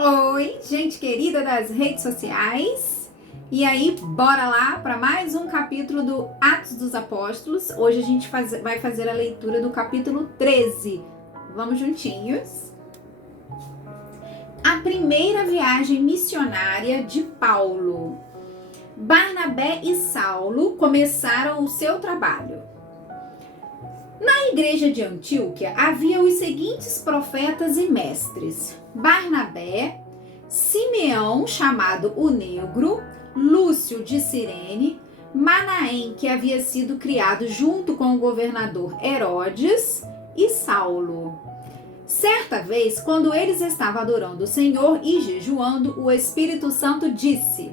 Oi, gente querida das redes sociais. E aí, bora lá para mais um capítulo do Atos dos Apóstolos. Hoje a gente vai fazer a leitura do capítulo 13. Vamos juntinhos? A primeira viagem missionária de Paulo. Barnabé e Saulo começaram o seu trabalho. Na igreja de Antioquia havia os seguintes profetas e mestres: Barnabé, Simeão, chamado o Negro, Lúcio de Cirene, Manaém, que havia sido criado junto com o governador Herodes, e Saulo. Certa vez, quando eles estavam adorando o Senhor e jejuando, o Espírito Santo disse: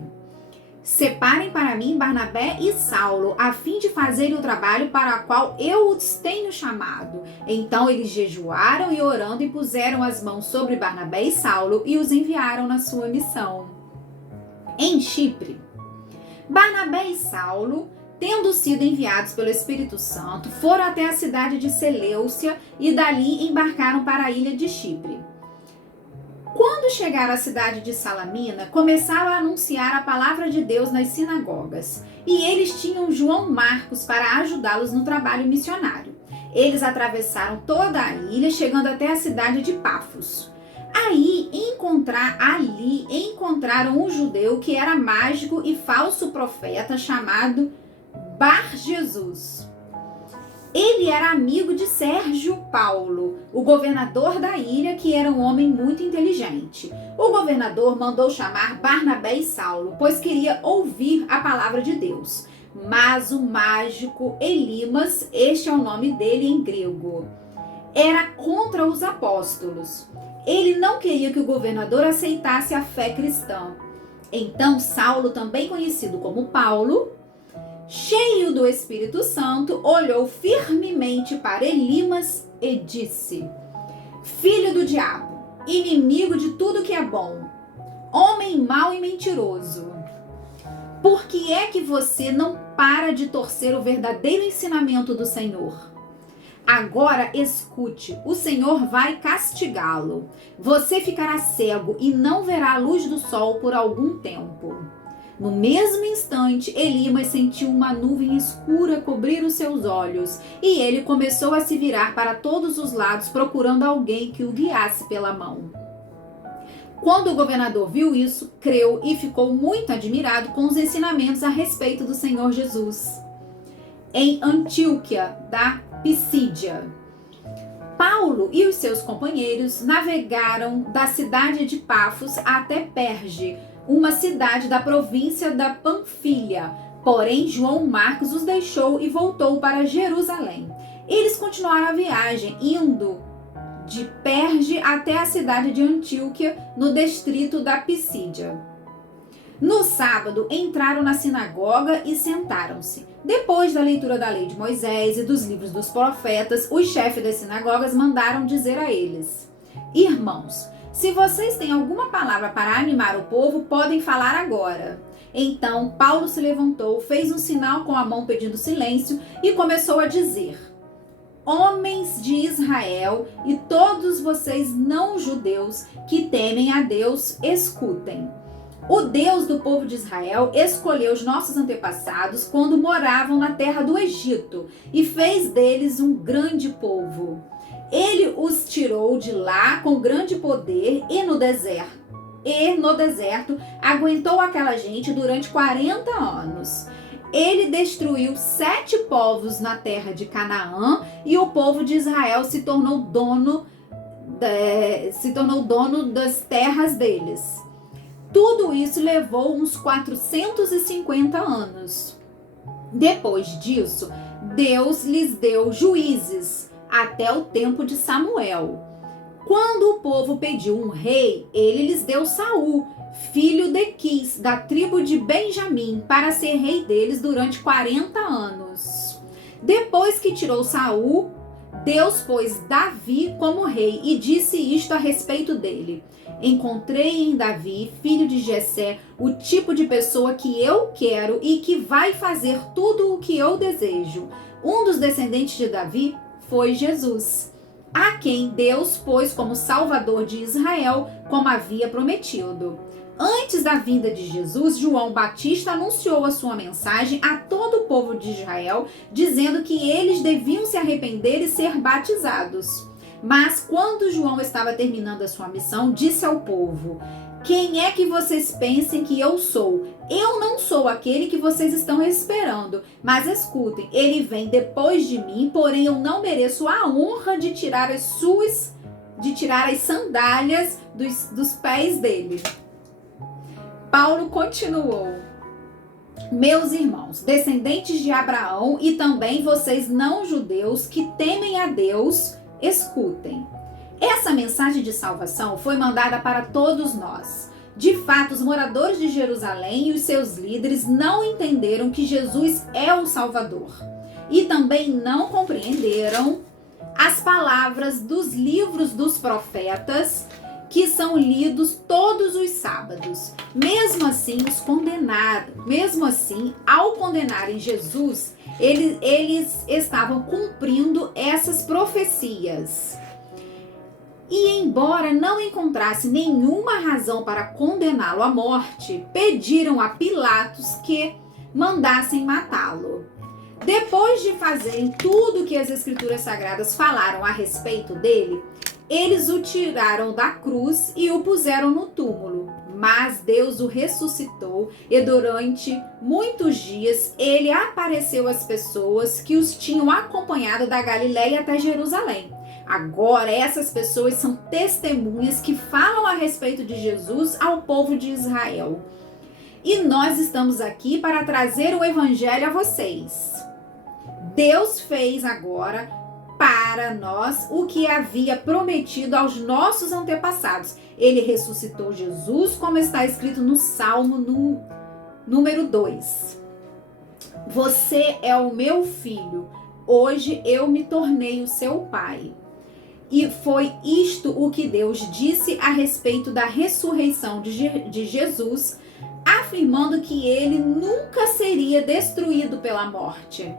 Separem para mim Barnabé e Saulo, a fim de fazerem o trabalho para o qual eu os tenho chamado. Então eles jejuaram e orando e puseram as mãos sobre Barnabé e Saulo e os enviaram na sua missão. Em Chipre, Barnabé e Saulo, tendo sido enviados pelo Espírito Santo, foram até a cidade de Seleucia e dali embarcaram para a ilha de Chipre. Quando chegaram à cidade de Salamina, começaram a anunciar a palavra de Deus nas sinagogas. E eles tinham João Marcos para ajudá-los no trabalho missionário. Eles atravessaram toda a ilha, chegando até a cidade de Pafos. Ali encontraram um judeu que era mágico e falso profeta chamado Bar-Jesus. Ele era amigo de Sérgio Paulo, o governador da ilha, que era um homem muito inteligente. O governador mandou chamar Barnabé e Saulo, pois queria ouvir a palavra de Deus. Mas o mágico Elimas, este é o nome dele em grego, era contra os apóstolos. Ele não queria que o governador aceitasse a fé cristã. Então Saulo, também conhecido como Paulo, cheio do Espírito Santo, olhou firmemente para Elimas e disse: Filho do diabo, inimigo de tudo que é bom, homem mau e mentiroso, por que é que você não para de torcer o verdadeiro ensinamento do Senhor? Agora escute, o Senhor vai castigá-lo. Você ficará cego e não verá a luz do sol por algum tempo. No mesmo instante, Elimas sentiu uma nuvem escura cobrir os seus olhos e ele começou a se virar para todos os lados procurando alguém que o guiasse pela mão. Quando o governador viu isso, creu e ficou muito admirado com os ensinamentos a respeito do Senhor Jesus. Em Antioquia da Pisídia, Paulo e os seus companheiros navegaram da cidade de Pafos até Perge, uma cidade da província da Panfilha. Porém, João Marcos os deixou e voltou para Jerusalém. Eles continuaram a viagem, indo de Perge até a cidade de Antioquia, no distrito da Pisídia. No sábado, entraram na sinagoga e sentaram-se. Depois da leitura da lei de Moisés e dos livros dos profetas, os chefes das sinagogas mandaram dizer a eles: Irmãos, se vocês têm alguma palavra para animar o povo, podem falar agora. Então Paulo se levantou, fez um sinal com a mão pedindo silêncio e começou a dizer: Homens de Israel e todos vocês não judeus que temem a Deus, escutem. O Deus do povo de Israel escolheu os nossos antepassados quando moravam na terra do Egito e fez deles um grande povo. Ele os tirou de lá com grande poder e no deserto aguentou aquela gente durante 40 anos. Ele destruiu 7 povos na terra de Canaã e o povo de Israel se tornou dono das terras deles. Tudo isso levou uns 450 anos. Depois disso, Deus lhes deu juízes até o tempo de Samuel. Quando o povo pediu um rei, ele lhes deu Saul, filho de Quis, da tribo de Benjamim, para ser rei deles durante 40 anos. Depois que tirou Saul, Deus pôs Davi como rei e disse isto a respeito dele: Encontrei em Davi, filho de Jessé, o tipo de pessoa que eu quero e que vai fazer tudo o que eu desejo. Um dos descendentes de Davi foi Jesus. a quem Deus pôs como Salvador de Israel, como havia prometido. Antes da vinda de Jesus, João Batista anunciou a sua mensagem a todo o povo de Israel, dizendo que eles deviam se arrepender e ser batizados. Mas quando João estava terminando a sua missão, disse ao povo: quem é que vocês pensem que eu sou? Eu não sou aquele que vocês estão esperando. Mas escutem, ele vem depois de mim, porém eu não mereço a honra de tirar as sandálias dos pés dele. Paulo continuou: meus irmãos, descendentes de Abraão e também vocês não judeus que temem a Deus, escutem. Essa mensagem de salvação foi mandada para todos nós. De fato, os moradores de Jerusalém e os seus líderes não entenderam que Jesus é o Salvador. E também não compreenderam as palavras dos livros dos profetas que são lidos todos os sábados. Mesmo assim, os condenaram. Mesmo assim, ao condenarem Jesus, eles estavam cumprindo essas profecias. E embora não encontrasse nenhuma razão para condená-lo à morte, pediram a Pilatos que mandassem matá-lo. Depois de fazerem tudo o que as Escrituras Sagradas falaram a respeito dele, eles o tiraram da cruz e o puseram no túmulo. Mas Deus o ressuscitou e durante muitos dias ele apareceu às pessoas que os tinham acompanhado da Galiléia até Jerusalém. Agora essas pessoas são testemunhas que falam a respeito de Jesus ao povo de Israel. E nós estamos aqui para trazer o evangelho a vocês. Deus fez agora para nós o que havia prometido aos nossos antepassados. Ele ressuscitou Jesus, como está escrito no Salmo número 2. Você é o meu filho, hoje eu me tornei o seu pai. E foi isto o que Deus disse a respeito da ressurreição de Jesus, afirmando que ele nunca seria destruído pela morte.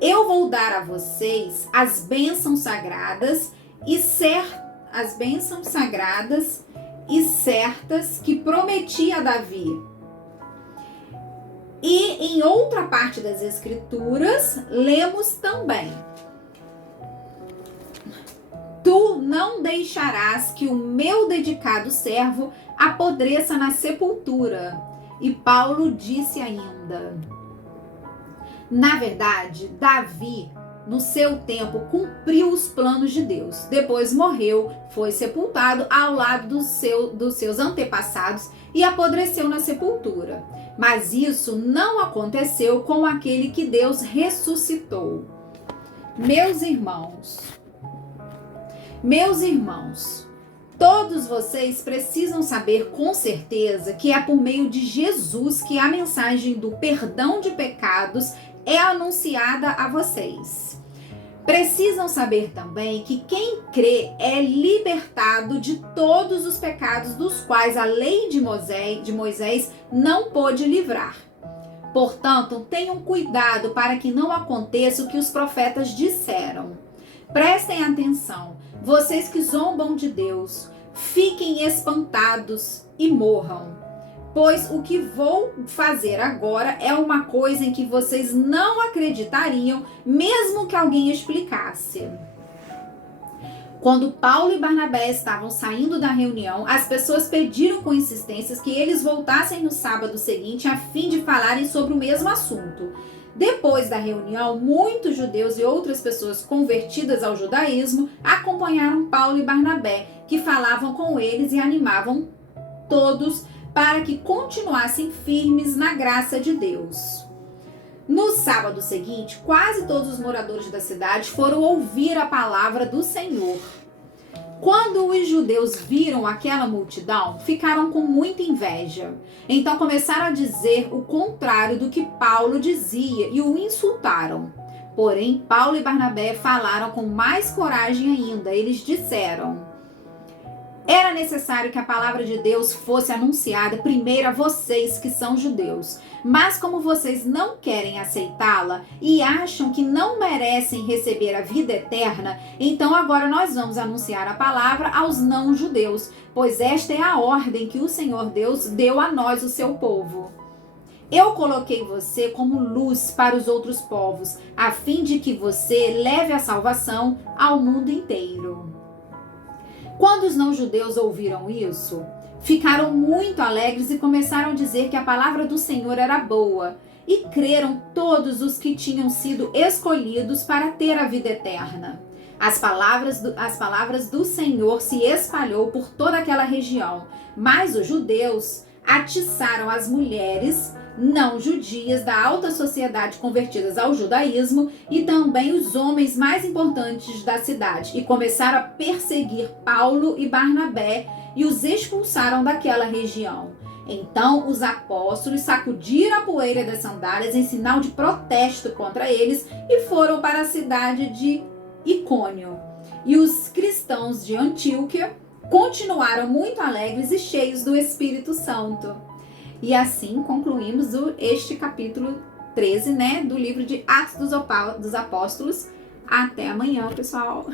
Eu vou dar a vocês as bênçãos sagradas e certas que prometi a Davi. E em outra parte das Escrituras, lemos também: tu não deixarás que o meu dedicado servo apodreça na sepultura. E Paulo disse ainda: na verdade, Davi, no seu tempo, cumpriu os planos de Deus. Depois morreu, foi sepultado ao lado dos seus antepassados e apodreceu na sepultura. Mas isso não aconteceu com aquele que Deus ressuscitou. Meus irmãos, todos vocês precisam saber com certeza que é por meio de Jesus que a mensagem do perdão de pecados é anunciada a vocês. Precisam saber também que quem crê é libertado de todos os pecados dos quais a lei de Moisés não pôde livrar. Portanto, tenham cuidado para que não aconteça o que os profetas disseram. Prestem atenção, vocês que zombam de Deus, fiquem espantados e morram. Pois o que vou fazer agora é uma coisa em que vocês não acreditariam, mesmo que alguém explicasse. Quando Paulo e Barnabé estavam saindo da reunião, as pessoas pediram com insistências que eles voltassem no sábado seguinte a fim de falarem sobre o mesmo assunto. Depois da reunião, muitos judeus e outras pessoas convertidas ao judaísmo acompanharam Paulo e Barnabé, que falavam com eles e animavam todos para que continuassem firmes na graça de Deus. No sábado seguinte, quase todos os moradores da cidade foram ouvir a palavra do Senhor. Quando os judeus viram aquela multidão, ficaram com muita inveja. Então começaram a dizer o contrário do que Paulo dizia e o insultaram. Porém, Paulo e Barnabé falaram com mais coragem ainda. Eles disseram: Era necessário que a palavra de Deus fosse anunciada primeiro a vocês que são judeus. Mas como vocês não querem aceitá-la e acham que não merecem receber a vida eterna, então agora nós vamos anunciar a palavra aos não-judeus, pois esta é a ordem que o Senhor Deus deu a nós, o seu povo. Eu coloquei você como luz para os outros povos, a fim de que você leve a salvação ao mundo inteiro. Quando os não-judeus ouviram isso, ficaram muito alegres e começaram a dizer que a palavra do Senhor era boa, e creram todos os que tinham sido escolhidos para ter a vida eterna. As palavras do Senhor se espalhou por toda aquela região, mas os judeus atiçaram as mulheres não judias da alta sociedade convertidas ao judaísmo e também os homens mais importantes da cidade, e começaram a perseguir Paulo e Barnabé e os expulsaram daquela região. Então os apóstolos sacudiram a poeira das sandálias em sinal de protesto contra eles e foram para a cidade de Icônio. E os cristãos de Antioquia continuaram muito alegres e cheios do Espírito Santo. E assim concluímos este capítulo 13, do livro de Atos dos Apóstolos. Até amanhã, pessoal!